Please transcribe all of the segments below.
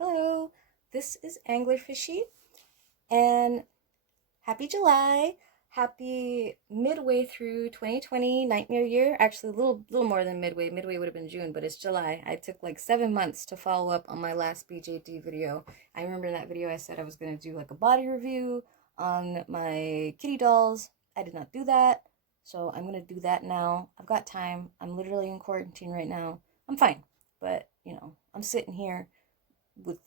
Hello, this is Anglerfishy, and happy July. Happy midway through 2020 Nightmare Year. Actually, a little more than midway. Midway would have been June, but it's July. I took like 7 months to follow up on my last BJD video. I remember in that video I said I was gonna do like a body review on my kitty dolls. I did not do that, so I'm gonna do that now. I've got time. I'm literally in quarantine right now. I'm fine, but I'm sitting here with,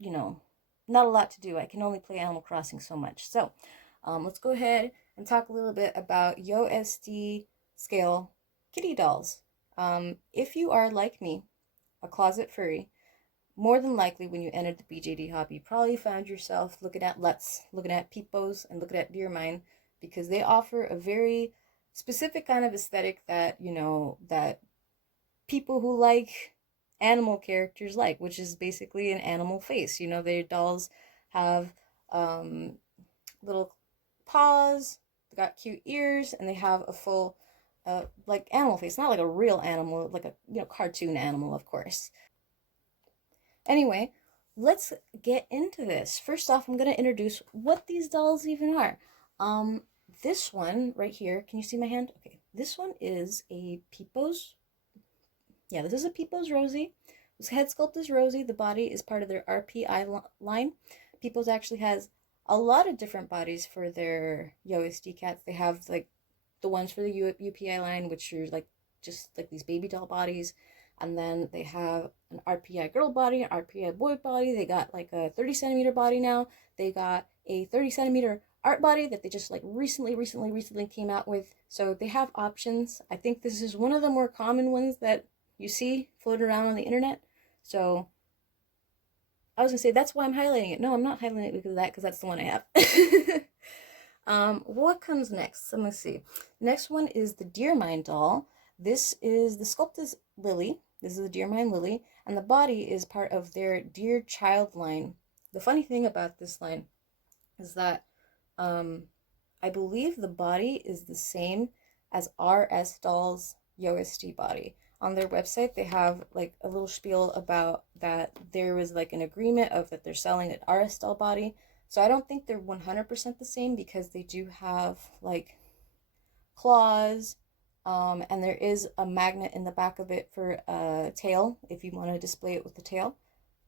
you know, not a lot to do. I can only play Animal Crossing so much. So let's go ahead and talk a little bit about YoSD scale kitty dolls. If you are like me, a closet furry, more than likely when you entered the BJD hobby, you probably found yourself looking at Luts, looking at Pipos, and looking at Dearmine because they offer a very specific kind of aesthetic that, that people who like animal characters like, which is basically an animal face. Their dolls have little paws, they got cute ears, and they have a full like animal face. Not like a real animal, like a cartoon animal, of course. Anyway, let's get into this. First off, I'm gonna introduce what these dolls even are. Um, this one right here, can you see my hand? Okay, this one is a Pipos. Yeah, this is a Pipos Rosie. This head sculpt is Rosie. The body is part of their R.P.I. line. Pipos actually has a lot of different bodies for their YoSD cats. They have like the ones for the UPI line, which are like just like these baby doll bodies. And then they have an RPI girl body, an RPI boy body. They got like a 30 centimeter body now. They got a 30 centimeter art body that they just like recently came out with. So they have options. I think this is one of the more common ones that you see floating around on the internet. So I was gonna say that's why I'm highlighting it. No, I'm not highlighting it because of that, because that's the one I have. What comes next? So let's see. Next one is the Dearmine doll. This is the sculpt is Lily. This is the Dearmine Lily, and the body is part of their Dear Child line. The funny thing about this line is that I believe the body is the same as RS Doll's YoSD body. On their website, they have like a little spiel about that there was like an agreement of that they're selling an RS Doll body. So I don't think they're 100% the same because they do have like claws, and there is a magnet in the back of it for a tail if you want to display it with the tail.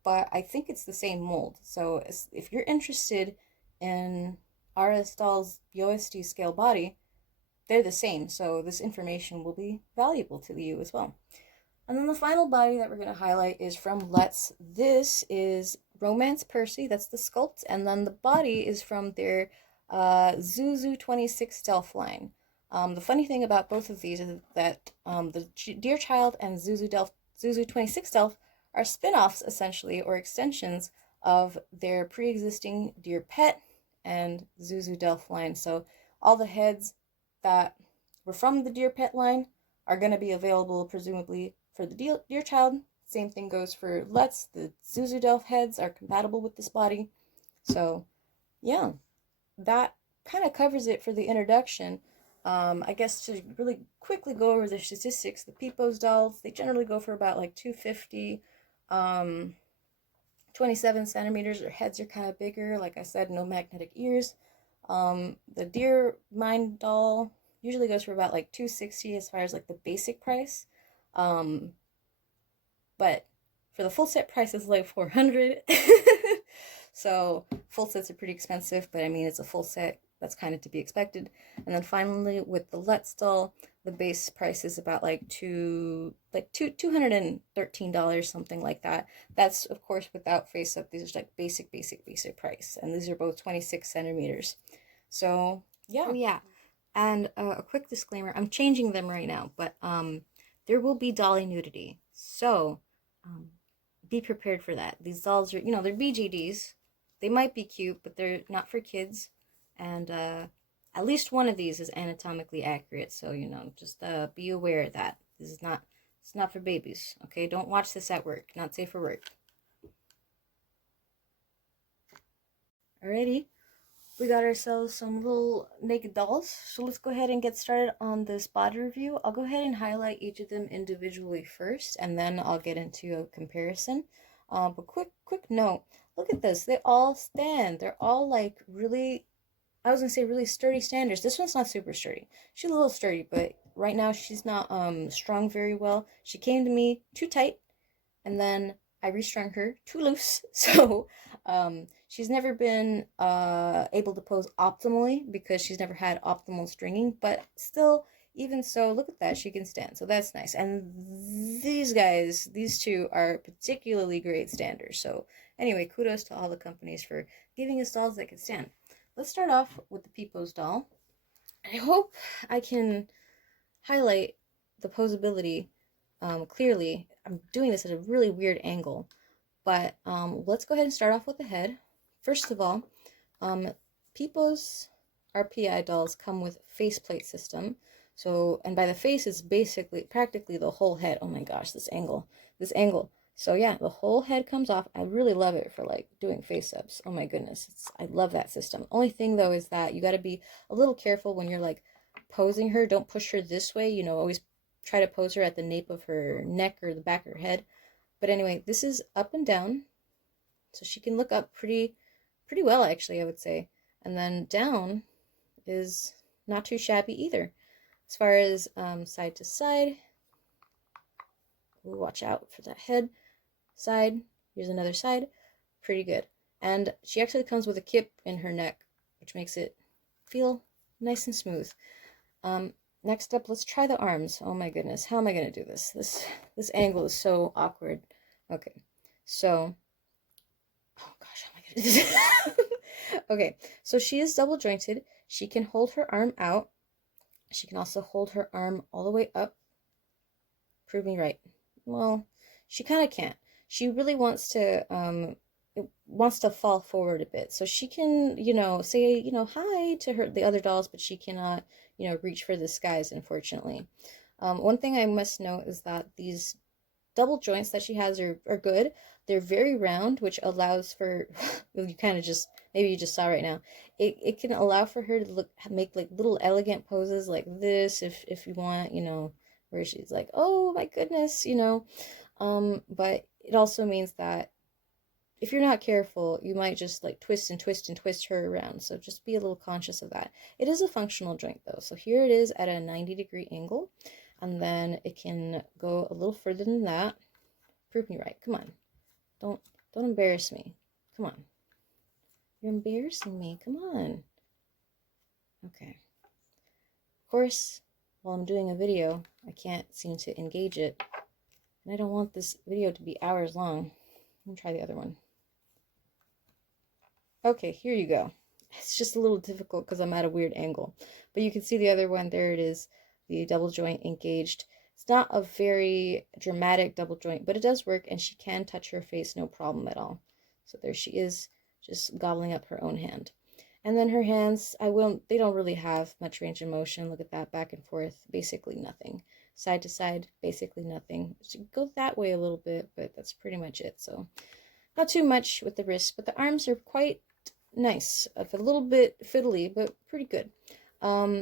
But I think it's the same mold. So if you're interested in RS Doll's YoSD scale body, they're the same. So this information will be valuable to you as well. And then the final body that we're going to highlight is from Luts. This is Romance Percy. That's the sculpt. And then the body is from their Zuzu 26 Stealth line. The funny thing about both of these is that the Dear Child and Zuzu 26 Stealth are spin-offs, essentially, or extensions of their pre-existing Dear Pet and Zuzu Delph line. So all the heads that were from the Dear Pet line are going to be available, presumably, for the Dear Child. Same thing goes for Luts. The Zuzu Delph heads are compatible with this body. So, yeah, that kind of covers it for the introduction. I guess to really quickly go over the statistics, the Pipos dolls, they generally go for about like 250, 27 centimeters. Their heads are kind of bigger. Like I said, no magnetic ears. The Dearmine doll usually goes for about like 260 as far as like the basic price. But for the full set price is like 400. So full sets are pretty expensive, but I mean it's a full set. That's kind of to be expected. And then finally with the Luts doll, the base price is about like $213, something like that. That's of course without face up. These are like basic price, and these are both 26 centimeters. So yeah. Oh yeah, and a quick disclaimer: I'm changing them right now, but there will be dolly nudity, so be prepared for that. These dolls are, they're BGDs. They might be cute, but they're not for kids. And at least one of these is anatomically accurate, so just be aware of that. This is not, it's not for babies. Okay, don't watch this at work. Not safe for work. Alrighty, we got ourselves some little naked dolls. So let's go ahead and get started on this body review. I'll go ahead and highlight each of them individually first, and then I'll get into a comparison. But quick note, look at this. They all stand. They're all like really, I was gonna say really sturdy standers. This one's not super sturdy. She's a little sturdy, but right now she's not strung very well. She came to me too tight, and then I restrung her too loose. So she's never been able to pose optimally because she's never had optimal stringing, but still, even so, look at that, she can stand. So that's nice. And these guys, these two are particularly great standers. So anyway, kudos to all the companies for giving us dolls that can stand. Let's start off with the Pipos doll. I hope I can highlight the posability clearly. I'm doing this at a really weird angle, but let's go ahead and start off with the head. First of all, Pipos R.PI dolls come with faceplate system. So, and by the face is basically, practically the whole head. Oh my gosh, this angle. So yeah, the whole head comes off. I really love it for like doing face ups. Oh my goodness, I love that system. Only thing though is that you got to be a little careful when you're like posing her. Don't push her this way. You know, always try to pose her at the nape of her neck or the back of her head. But anyway, this is up and down, so she can look up pretty well actually, I would say. And then down is not too shabby either. As far as side to side, watch out for that head. Side, here's another side, pretty good. And she actually comes with a kip in her neck, which makes it feel nice and smooth. Next up, let's try the arms. Oh my goodness, how am I going to do this? This angle is so awkward. Okay, so, oh gosh, how am I going to do this? Okay, so she is double jointed. She can hold her arm out. She can also hold her arm all the way up. Prove me right. Well, she kind of can't. She really wants to fall forward a bit. So she can, you know, say, you know, hi to the other dolls, but she cannot, you know, reach for the skies, unfortunately. One thing I must note is that these double joints that she has are good. They're very round, which allows for, you kind of just, maybe you just saw right now, it can allow for her to make like little elegant poses like this if you want, you know, where she's like, oh my goodness, you know. But it also means that if you're not careful, you might just like twist and twist and twist her around. So just be a little conscious of that. It is a functional joint though. So here it is at a 90-degree angle. And then it can go a little further than that. Prove me right. Come on. Don't embarrass me. Come on. You're embarrassing me. Come on. Okay. Of course, while I'm doing a video, I can't seem to engage it. And I don't want this video to be hours long. Let me try the other one. Okay, here you go. It's just a little difficult because I'm at a weird angle. But you can see the other one. There it is. The double joint engaged. It's not a very dramatic double joint, but it does work, and she can touch her face no problem at all. So there she is, just gobbling up her own hand. And then her hands, they don't really have much range of motion. Look at that, back and forth, basically nothing. Side to side, basically nothing. She goes that way a little bit, but that's pretty much it. So not too much with the wrists, but the arms are quite nice. A little bit fiddly, but pretty good.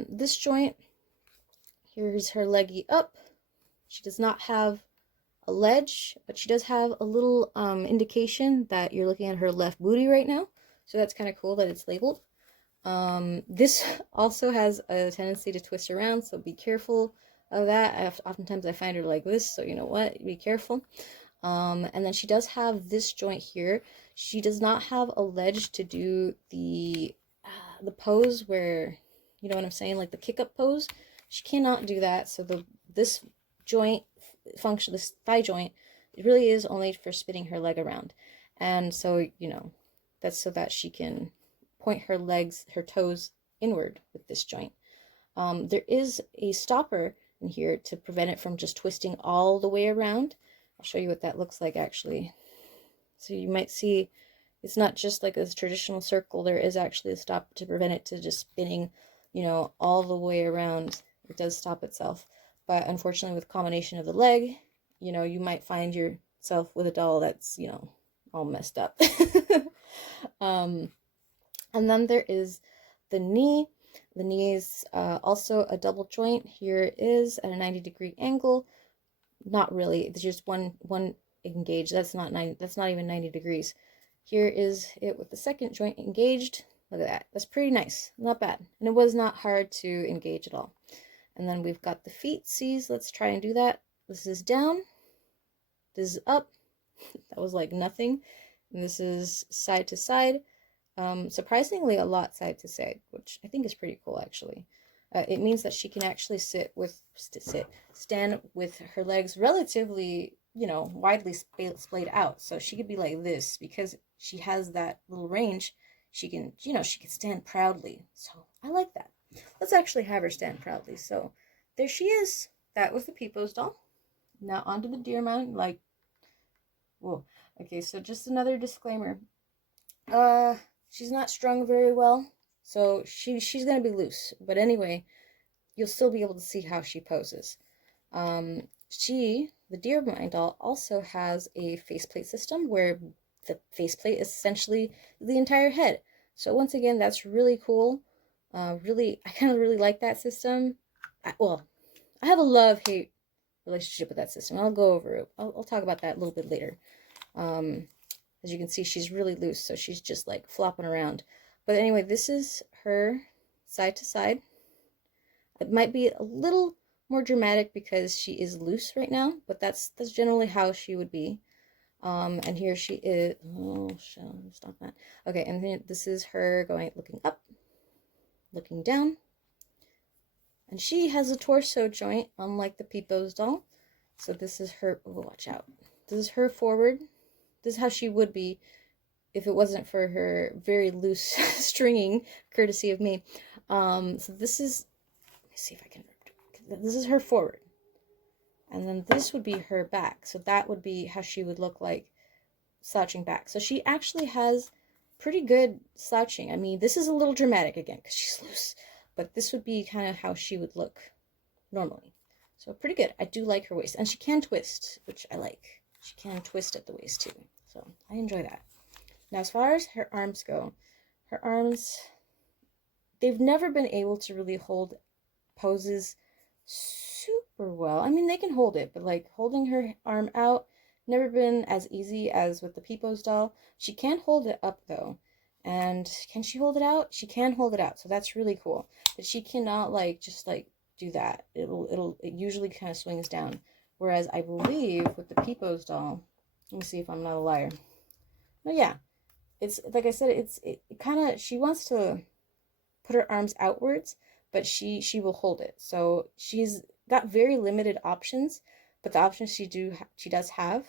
This joint, here's her leggy up. She does not have a ledge, but she does have a little indication that you're looking at her left booty right now. So that's kind of cool that it's labeled. This also has a tendency to twist around, so be careful of that. Oftentimes I find her like this, so you know what, be careful. And then she does have this joint here. She does not have a ledge to do the pose where, you know what I'm saying, like the kick up pose. She cannot do that. So this joint function, this thigh joint, it really is only for spinning her leg around. And so, you know, that's so that she can point her legs, her toes inward with this joint. There is a stopper in here to prevent it from just twisting all the way around. I'll show you what that looks like actually. So you might see it's not just like a traditional circle. There is actually a stop to prevent it to just spinning, you know, all the way around. It does stop itself. But unfortunately with combination of the leg, you know, you might find yourself with a doll that's, you know, all messed up. And then there is the knee. The knee is also a double joint. Here it is at a 90-degree angle. Not really. There's just one engaged. That's not even 90 degrees. Here is it with the second joint engaged. Look at that. That's pretty nice. Not bad. And it was not hard to engage at all. And then we've got the feet C's. Let's try and do that. This is down. This is up. That was like nothing. And this is side to side. Surprisingly a lot side to side, which I think is pretty cool actually. It means that she can actually stand with her legs relatively, you know, widely splayed out. So she could be like this because she has that little range. She can, you know, she can stand proudly. So I like that. Let's actually have her stand proudly. So there she is. That was the Pipos doll. Now onto the Dearmine. Like, whoa. Okay, so just another disclaimer. She's not strung very well. So she's going to be loose. But anyway, you'll still be able to see how she poses. The Dearmine doll, also has a faceplate system where the faceplate is essentially the entire head. So once again, that's really cool. I kind of really like that system. I have a love-hate relationship with that system. I'll go over it. I'll talk about that a little bit later. As you can see, she's really loose, so she's just like flopping around. But anyway, this is her side to side. It might be a little more dramatic because she is loose right now, but that's generally how she would be. And here she is. Oh, stop that. Okay, and then this is her looking up, looking down. And she has a torso joint, unlike the Pipos doll. So this is her, oh, watch out. This is her forward. This is how she would be if it wasn't for her very loose stringing, courtesy of me. So this is, let me see if I can, this is her forward. And then this would be her back. So that would be how she would look like slouching back. So she actually has pretty good slouching. I mean, this is a little dramatic again because she's loose. But this would be kind of how she would look normally. So pretty good. I do like her waist. And she can twist, which I like. She can twist at the waist too. So I enjoy that. Now as far as her arms go, her arms, they've never been able to really hold poses super well. I mean, they can hold it, but like holding her arm out, never been as easy as with the Pipos doll. She can hold it up though. And can she hold it out? She can hold it out, so that's really cool. But she cannot just do that. It usually kind of swings down. Whereas I believe with the Pipos doll, let me see if I'm not a liar. No, yeah, it's like I said, it kind of, she wants to put her arms outwards, but she will hold it. So she's got very limited options, but the options she does have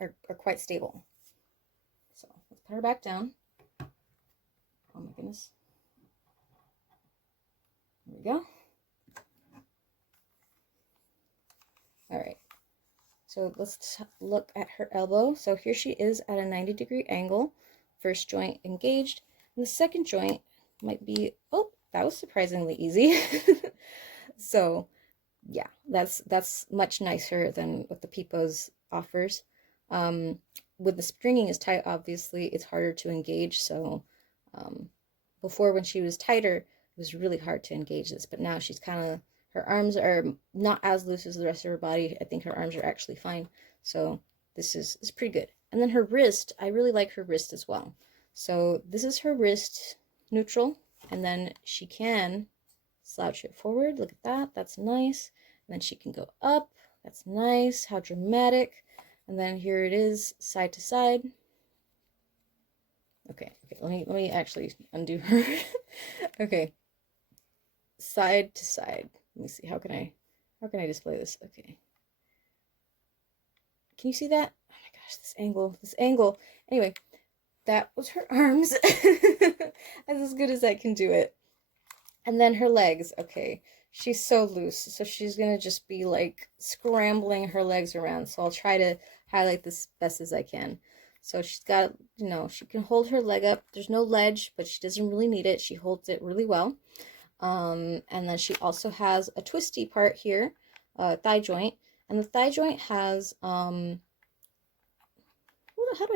are quite stable. So let's put her back down. Oh my goodness. There we go. All right. So let's look at her elbow. So here she is at a 90-degree angle. First joint engaged. And the second joint might be, oh, that was surprisingly easy. So yeah, that's much nicer than what the Pipos offers. With the stringing is tight, obviously, it's harder to engage. So before, when she was tighter, it was really hard to engage this, but now she's kind of, her arms are not as loose as the rest of her body. I think her arms are actually fine. So this is pretty good. And then her wrist, I really like her wrist as well. So this is her wrist, neutral, and then she can slouch it forward. Look at that. That's nice. And then she can go up. That's nice. How dramatic. And then here it is, side to side. Okay, let me actually undo her. Okay, side to side. Let me see. How can I display this? Okay. Can you see that? Oh my gosh, this angle. Anyway, that was her arms. That's as good as I can do it. And then her legs. Okay, she's so loose, so she's gonna just be like scrambling her legs around. So I'll try to highlight this best as I can. So she's got, she can hold her leg up. There's no ledge, but she doesn't really need it. She holds it really well. And then she also has a twisty part here, thigh joint. And the thigh joint has, how do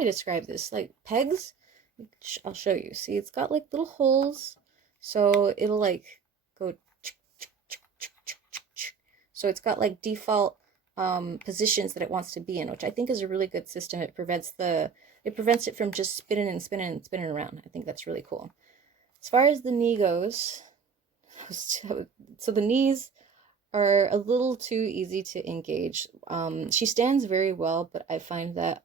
I describe this? Like pegs? I'll show you. See, it's got like little holes. So it'll like go. So it's got like default positions that it wants to be in, which I think is a really good system. It prevents it from just spinning and spinning and spinning around. I think that's really cool. As far as the knee goes, so the knees are a little too easy to engage. She stands very well, but I find that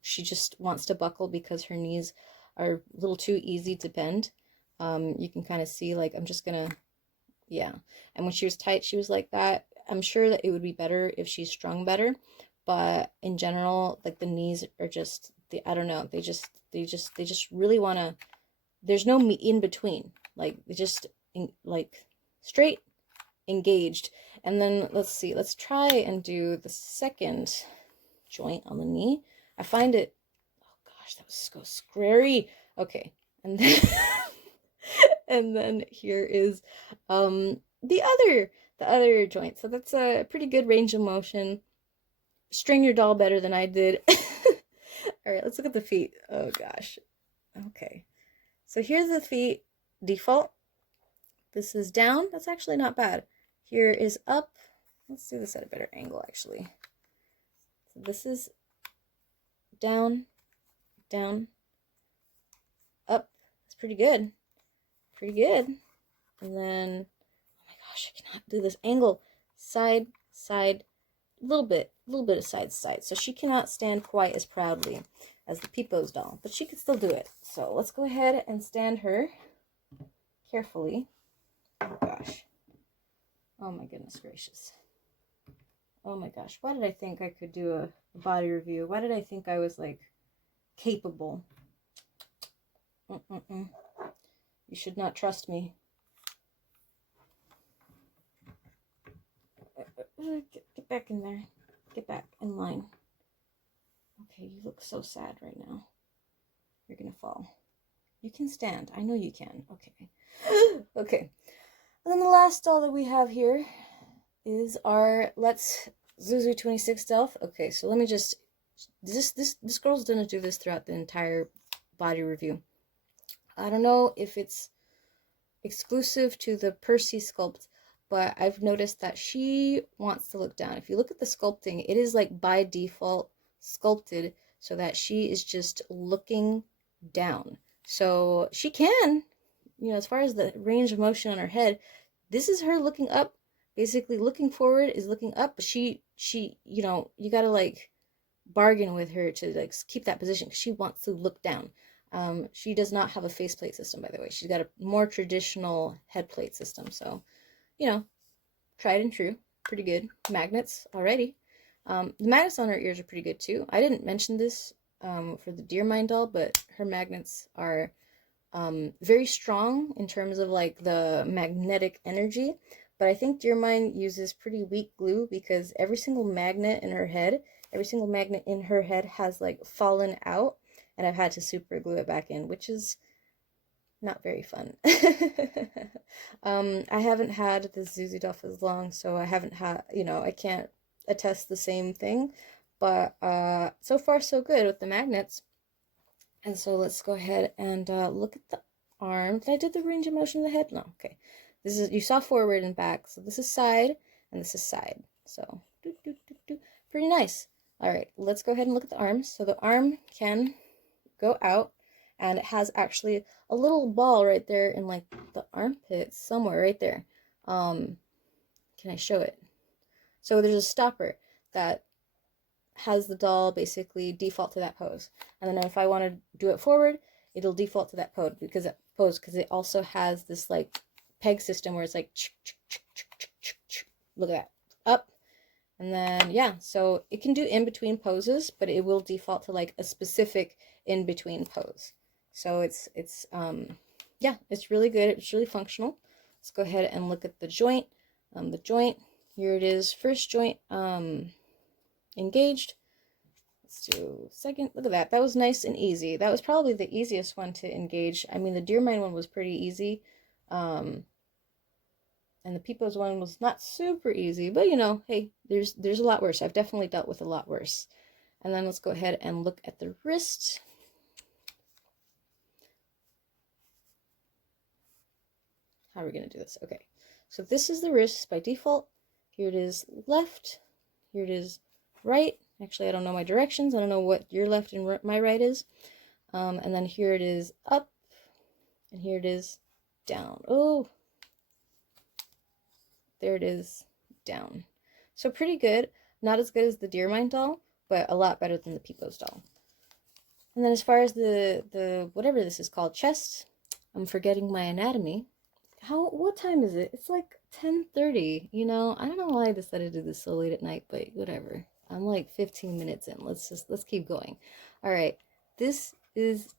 she just wants to buckle because her knees are a little too easy to bend. You can kind of see, like, I'm just gonna, yeah. And when she was tight, she was like that. I'm sure that it would be better if she's strung better, but in general, like, the knees are just, I don't know, they just really want to, there's no in between. Like, they just, like, straight, engaged. And then let's see, let's try and do the second joint on the knee. I find it, oh gosh, that was so scary. Okay, and then and then here is the other joint. So that's a pretty good range of motion. String your doll better than I did. All right, let's look at the feet. Oh gosh. Okay, so here's the feet default. This is down. That's actually not bad. Here is up. Let's do this at a better angle, actually. So this is down, down, up. It's pretty good. Pretty good. And then, oh my gosh, I cannot do this angle. Side, side, a little bit of side, side. So she cannot stand quite as proudly as the Pipo's doll, but she can still do it. So let's go ahead and stand her carefully. Oh gosh. Oh my goodness gracious. Oh my gosh. Why did I think I could do a body review? Why did I think I was, like, capable? You should not trust me. Get back in there. Get back in line. Okay, you look so sad right now. You're gonna fall. You can stand. I know you can. Okay. Okay. And then the last doll that we have here is our Let's Zuzu 26 Stealth. Okay, so let me just, this girl's gonna do this throughout the entire body review. I don't know if it's exclusive to the Percy sculpt, but I've noticed that she wants to look down. If you look at the sculpting, it is, like, by default sculpted so that she is just looking down. So she can, you know, as far as the range of motion on her head, this is her looking up. Basically, looking forward is looking up, but she, you know, you gotta, like, bargain with her to, like, keep that position because she wants to look down. She does not have a faceplate system, by the way. She's got a more traditional head plate system. So, you know, tried and true. Pretty good. Magnets already. The magnets on her ears are pretty good too. I didn't mention this for the Dearmine doll, but her magnets are very strong in terms of, like, the magnetic energy. But I think Dearmine uses pretty weak glue because every single magnet in her head has, like, fallen out. And I've had to super glue it back in, which is not very fun. I haven't had the Zuzu doll as long, so I haven't had, you know, I can't attest the same thing. But so far so good with the magnets. And so let's go ahead and look at the arm. Did I do the range of motion of the head? No, okay. This is, you saw forward and back, so this is side, and this is side. So, pretty nice. All right, let's go ahead and look at the arm. So the arm can go out, and it has actually a little ball right there in, like, the armpit somewhere right there. Can I show it? So there's a stopper that has the doll basically default to that pose, and then if I want to do it forward, it'll default to that pose because it also has this, like, peg system where it's like look at that, up. And then, yeah, so it can do in-between poses, but it will default to, like, a specific in-between pose. So it's yeah, it's really good. It's really functional. Let's go ahead and look at the joint. The joint, here it is. First joint engaged. Let's do second. Look at that. That was nice and easy. That was probably the easiest one to engage. I mean, the Dearmine one was pretty easy. And the Pipos one was not super easy, but, you know, hey, there's a lot worse. I've definitely dealt with a lot worse. And then let's go ahead and look at the wrist. How are we going to do this? Okay, so this is the wrist by default. Here it is left. Here it is right. Actually, I don't know my directions. I don't know what your left and my right is. And then here it is up, and here it is down. Oh, there it is down. So pretty good. Not as good as the Dearmine doll, but a lot better than the Pipos doll. And then as far as the whatever this is called, chest, I'm forgetting my anatomy. What time is it? It's like 10:30, you know? I don't know why I decided to do this so late at night, but whatever. I'm like 15 minutes in. Let's keep going. All right. This is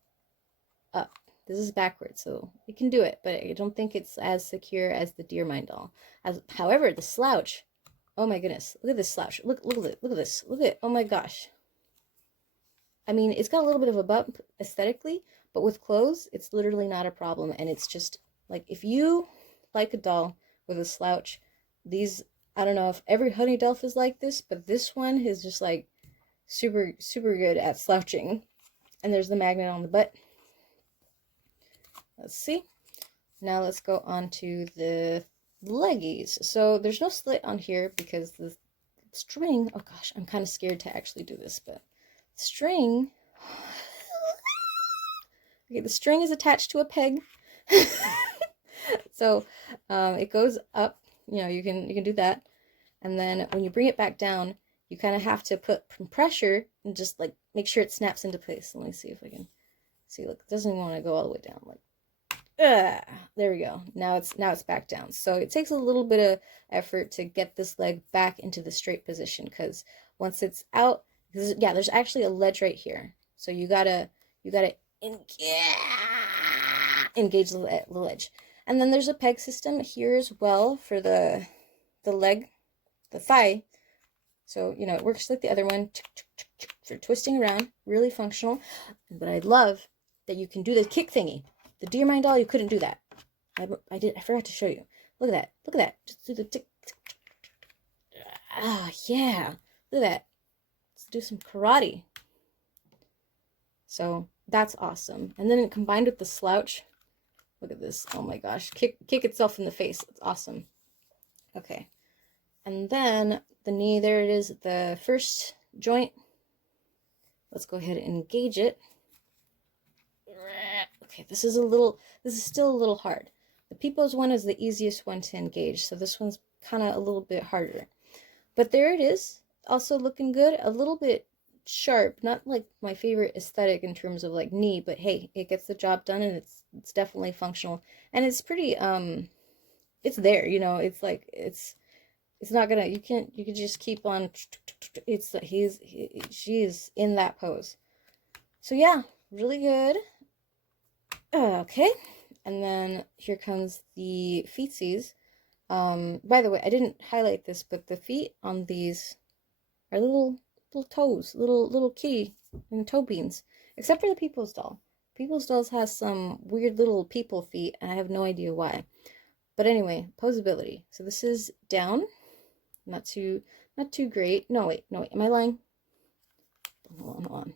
up. This is backwards, so you can do it, but I don't think it's as secure as the Dearmine doll. However, the slouch. Oh my goodness. Look at this slouch. Look at it. Look at this. Look at it. Oh my gosh. I mean, it's got a little bit of a bump aesthetically, but with clothes, it's literally not a problem. And it's just like, if you like a doll with a slouch, these, I don't know if every honey delf is like this, but this one is just like super, super good at slouching. And there's the magnet on the butt. Let's see. Now let's go on to the leggies. So there's no slit on here because the string, oh gosh, I'm kind of scared to actually do this, but string, okay, the string is attached to a peg. So it goes up, you know, you can do that, and then when you bring it back down, you kind of have to put some pressure and just like make sure it snaps into place. Let me see if I can see. Look, it doesn't even want to go all the way down. Like, there we go. Now it's back down. So it takes a little bit of effort to get this leg back into the straight position, because once it's out, yeah, there's actually a ledge right here. So you gotta engage the ledge. And then there's a peg system here as well for the leg, the thigh. So, you know, it works like the other one for twisting around, really functional. But I love that you can do the kick thingy. The Dearmine doll, you couldn't do that. I forgot to show you. Look at that. Look at that. Just do the tick. Ah, yeah. Look at that. Let's do some karate. So that's awesome. And then combined with the slouch, look at this. Oh my gosh. Kick itself in the face. It's awesome. Okay. And then the knee, there it is, the first joint. Let's go ahead and engage it. Okay, this is still a little hard. The Pipos one is the easiest one to engage, so this one's kind of a little bit harder. But there it is, also looking good, a little bit sharp, not like my favorite aesthetic in terms of like knee, but hey, it gets the job done, and it's definitely functional. And it's pretty, it's there, you know, it's like, it's not gonna, you can just keep on, it's, she's in that pose. So yeah, really good. Okay, and then here comes the feetsies. By the way, I didn't highlight this, but the feet on these are little toes, little kitty and toe beans, except for the Pipos doll. Pipos dolls has some weird little people feet, and I have no idea why. But anyway, posability. So this is down, not too great. No wait, am I lying? Hold on.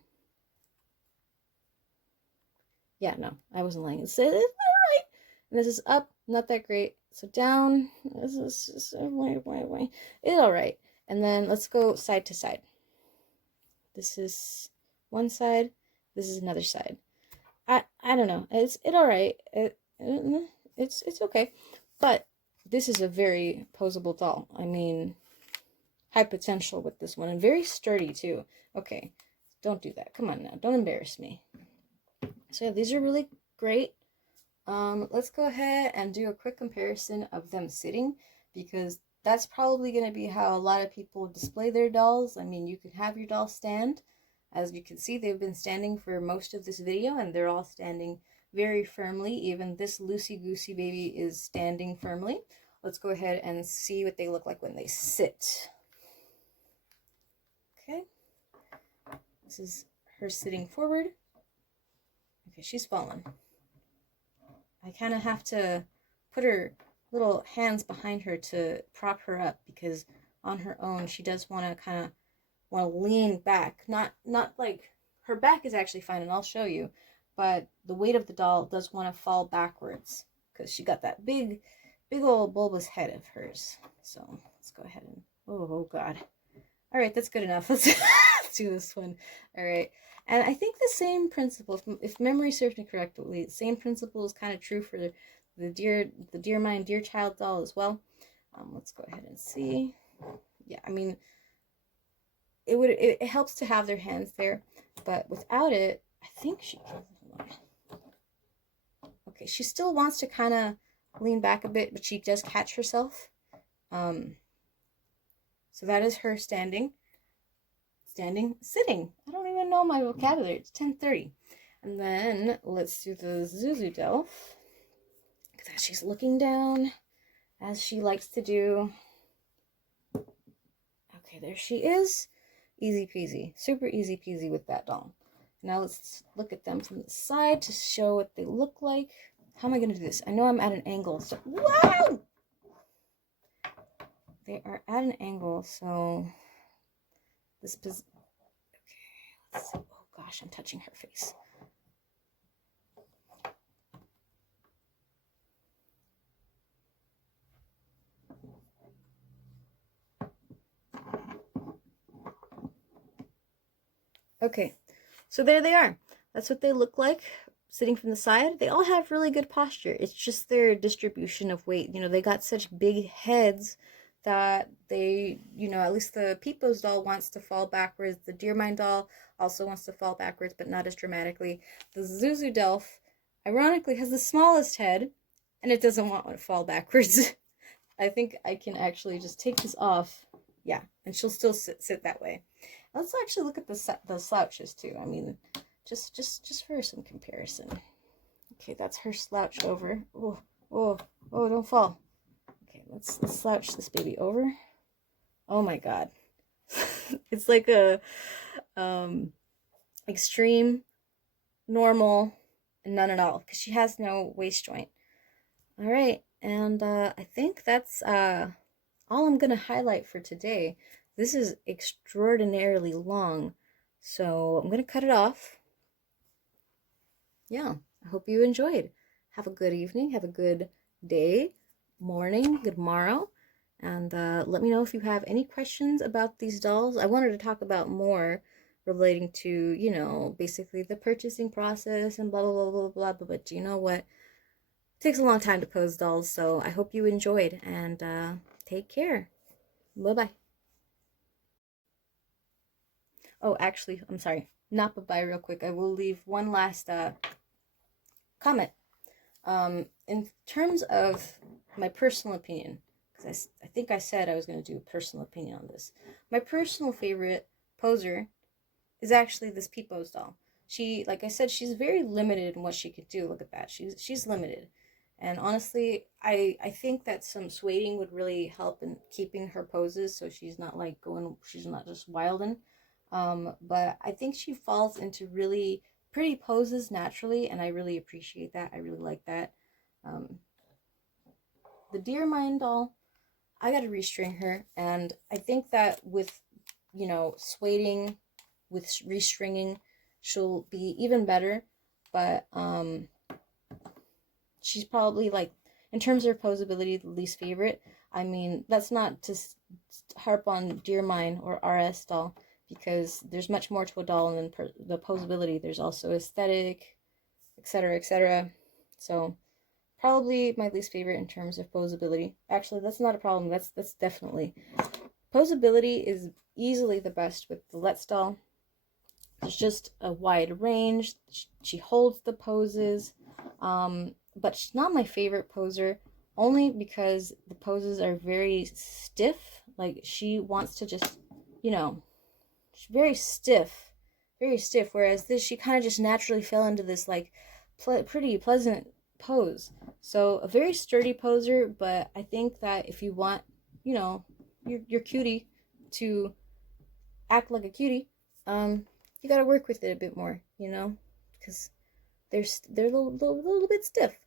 Yeah, no, I wasn't lying. It's all right. And this is up, not that great. So down, this is just, it's all right. And then let's go side to side. This is one side. This is another side. I don't know. It's all right. It's okay. But this is a very posable doll. I mean, high potential with this one, and very sturdy too. Okay, don't do that. Come on now, don't embarrass me. So yeah, these are really great. Let's go ahead and do a quick comparison of them sitting, because that's probably going to be how a lot of people display their dolls. I mean, you could have your doll stand. As you can see, they've been standing for most of this video, and they're all standing very firmly. Even this loosey-goosey baby is standing firmly. Let's go ahead and see what they look like when they sit. Okay. This is her sitting forward. Okay, she's fallen. I kind of have to put her little hands behind her to prop her up, because on her own she does want to kind of lean back. Not like, her back is actually fine, and I'll show you, but the weight of the doll does want to fall backwards because she got that big old bulbous head of hers. So let's go ahead and, oh god, All right, that's good enough. Let's do this one. All right. And I think the same principle, if memory serves me correctly, the same principle is kind of true for the Dearmine Dear Child doll as well. Let's go ahead and see. Yeah, I mean, it helps to have their hands there, but without it, I think she can. Okay, she still wants to kind of lean back a bit, but she does catch herself. So that is her standing, sitting. I don't even know my vocabulary. It's 10:30. And then let's do the Zuzu Delph. Because she's looking down, as she likes to do. Okay, there she is. Easy peasy. Super easy peasy with that doll. Now let's look at them from the side to show what they look like. How am I going to do this? I know I'm at an angle. So, wow! They are at an angle, so this okay, let's see. Oh gosh, I'm touching her face. Okay, so there they are. That's what they look like sitting from the side. They all have really good posture. It's just their distribution of weight. You know, they got such big heads that they, you know, at least the Pipos doll wants to fall backwards. The Dearmine doll also wants to fall backwards, but not as dramatically. The Zuzu Delph, ironically, has the smallest head, and it doesn't want to fall backwards. I think I can actually just take this off. Yeah, and she'll still sit that way. Let's actually look at the slouches too. I mean, just for some comparison. Okay, that's her slouch over. Oh, oh, oh! Don't fall. Okay, let's slouch this baby over. Oh my God, it's like a extreme, normal, and none at all because she has no waist joint. All right, and I think that's all I'm gonna highlight for today. This is extraordinarily long, so I'm gonna cut it off. Yeah, I hope you enjoyed. Have a good evening, have a good day, morning, good morrow, and let me know if you have any questions about these dolls. I wanted to talk about more relating to, you know, basically the purchasing process and blah, blah, blah, blah, blah, but you know what? It takes a long time to pose dolls, so I hope you enjoyed, and take care. Bye-bye. Oh, actually, I'm sorry. Not bye-bye real quick. I will leave one last comment. In terms of my personal opinion, because I think I said I was going to do a personal opinion on this. My personal favorite poser is actually this Pipos doll. She, like I said, she's very limited in what she could do. Look at that. She's limited. And honestly, I think that some sueding would really help in keeping her poses so she's not like she's not just wilding. But I think she falls into really pretty poses naturally, and I really appreciate that. I really like that. The Dearmine doll, I gotta restring her, and I think that with, you know, sueding, with restringing, she'll be even better. But she's probably, like, in terms of her posability, the least favorite. I mean, that's not to harp on Dearmine or RS doll, because there's much more to a doll than the posability. There's also aesthetic, etc., etc. So probably my least favorite in terms of posability. Actually, that's not a problem. That's definitely posability is easily the best with the Luts doll. There's just a wide range. She holds the poses, but she's not my favorite poser, only because the poses are very stiff. Like, she wants to just, you know, she's very stiff, whereas this, she kind of just naturally fell into this, like, pretty pleasant pose. So a very sturdy poser, but I think that if you want, you know, your cutie to act like a cutie, you gotta work with it a bit more, you know, because they're a little bit stiff.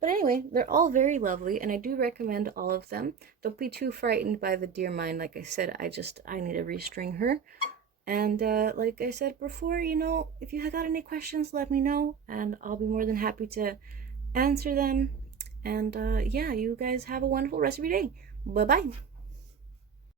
But anyway, they're all very lovely, and I do recommend all of them. Don't be too frightened by the Dearmine. Like I said, I need to restring her. And like I said before, you know, if you have got any questions, let me know, and I'll be more than happy to answer them. And yeah, you guys have a wonderful rest of your day. Bye-bye.